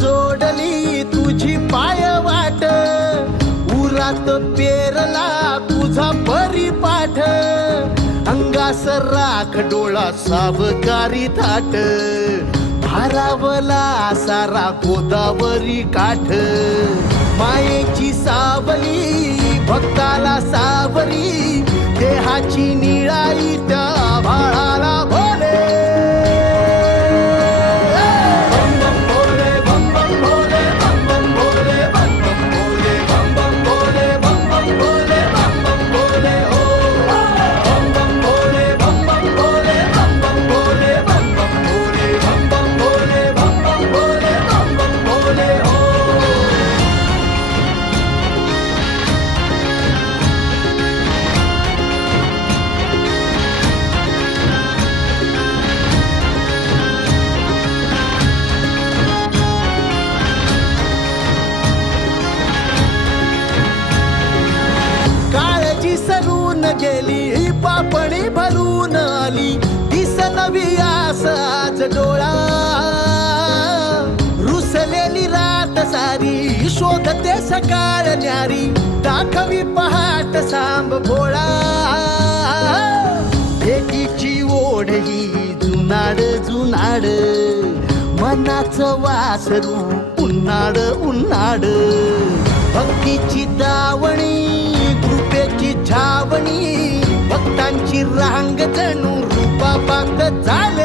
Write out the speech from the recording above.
जोडली तुझी पायवाट, उरात पेरला तुझा परिपाठ, अंगास राख डोळा सावकारी थाट, भारावला सारा गोदावरी काठ, मायेची सावली भक्ताला सावरी, देहाची निळाई त्या भाळाला भोले. सरून गेली पापणी भरून आली, दिसनवी आस आज डोळा, रुसलेली रात सारी शोधते सकाळ न्यारी, दाखवी पहाट सांब भोळा, भेटीची ओढ ही जुनाड जुनाड, मनाचं वासरू उन्हाड उन्हाड, भक्तीची दावणी कृपेची छावणी, भक्तांची रांग जणू रूपा पाक झाले.